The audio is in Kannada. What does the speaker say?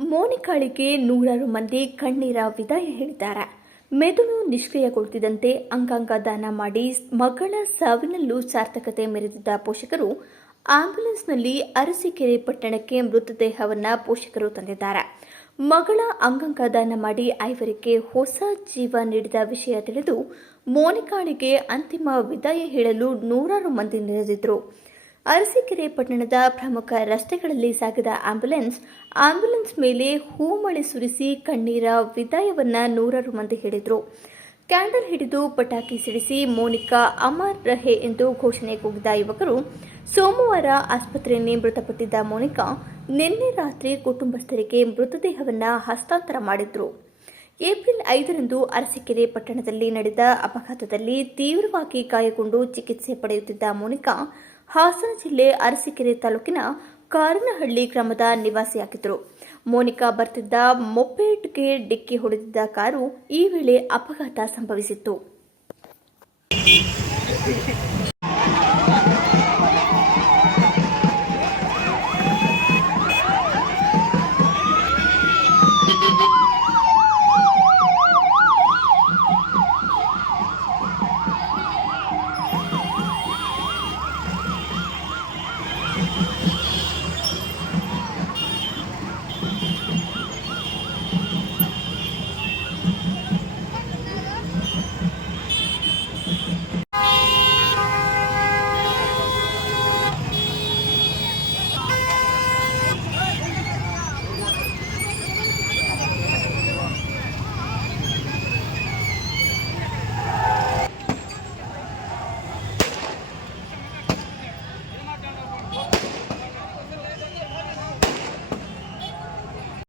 ಮೋನಿಕಾಳಿಗೆ ನೂರಾರು ಮಂದಿ ಕಣ್ಣೀರ ವಿದಾಯ ಹೇಳಿದ್ದಾರೆ. ಮೆದುಳು ನಿಷ್ಕ್ರಿಯಗೊಳ್ಳುತ್ತಿದ್ದಂತೆ ಅಂಗಾಂಗ ದಾನ ಮಾಡಿ ಮಗಳ ಸಾವಿನಲ್ಲೂ ಸಾರ್ಥಕತೆ ಮೆರೆದಿದ್ದ ಪೋಷಕರು ಆಂಬ್ಯುಲೆನ್ಸ್ನಲ್ಲಿ ಅರಸೀಕೆರೆ ಪಟ್ಟಣಕ್ಕೆ ಮೃತದೇಹವನ್ನು ಪೋಷಕರು ತಂದಿದ್ದಾರೆ. ಮಗಳ ಅಂಗಾಂಗ ದಾನ ಮಾಡಿ ಐವರಿಗೆ ಹೊಸ ಜೀವ ನೀಡಿದ ವಿಷಯ ತಿಳಿದು ಮೋನಿಕಾಳಿಗೆ ಅಂತಿಮ ವಿದಾಯ ಹೇಳಲು ನೂರಾರು ಮಂದಿ ನೆರೆದಿದ್ದರು. ಅರಸೀಕೆರೆ ಪಟ್ಟಣದ ಪ್ರಮುಖ ರಸ್ತೆಗಳಲ್ಲಿ ಸಾಗಿದ ಆಂಬ್ಯುಲೆನ್ಸ್ ಮೇಲೆ ಹೂಮಳೆ ಸುರಿಸಿ ಕಣ್ಣೀರ ವಿದಾಯವನ್ನ ನೂರಾರು ಮಂದಿ ಹೇಳಿದರು. ಕ್ಯಾಂಡಲ್ ಹಿಡಿದು ಪಟಾಕಿ ಸಿಡಿಸಿ ಮೋನಿಕಾ ಅಮರ್ ರಹೆ ಎಂದು ಘೋಷಣೆ ಕೂಗಿದ ಯುವಕರು ಸೋಮವಾರ ಆಸ್ಪತ್ರೆಯಲ್ಲಿ ಮೃತಪಟ್ಟಿದ್ದ ಮೋನಿಕಾ ನಿನ್ನೆ ರಾತ್ರಿ ಕುಟುಂಬಸ್ಥರಿಗೆ ಮೃತದೇಹವನ್ನು ಹಸ್ತಾಂತರ ಮಾಡಿದ್ರು. ಏಪ್ರಿಲ್ 5ರಂದು ಅರಸೀಕೆರೆ ಪಟ್ಟಣದಲ್ಲಿ ನಡೆದ ಅಪಘಾತದಲ್ಲಿ ತೀವ್ರವಾಗಿ ಗಾಯಗೊಂಡು ಚಿಕಿತ್ಸೆ ಪಡೆಯುತ್ತಿದ್ದ ಮೋನಿಕಾ ಹಾಸನ ಜಿಲ್ಲೆ ಅರಸೀಕೆರೆ ತಾಲೂಕಿನ ಕಾರನಹಳ್ಳಿ ಗ್ರಾಮದ ನಿವಾಸಿಯಾಗಿದ್ದರು. ಮೋನಿಕಾ ಬರ್ತಿದ್ದ ಮೊಪೆಡ್ಗೆ ಡಿಕ್ಕಿ ಹೊಡೆದಿದ್ದ ಕಾರು ಈ ವೇಳೆ ಅಪಘಾತ ಸಂಭವಿಸಿತ್ತು.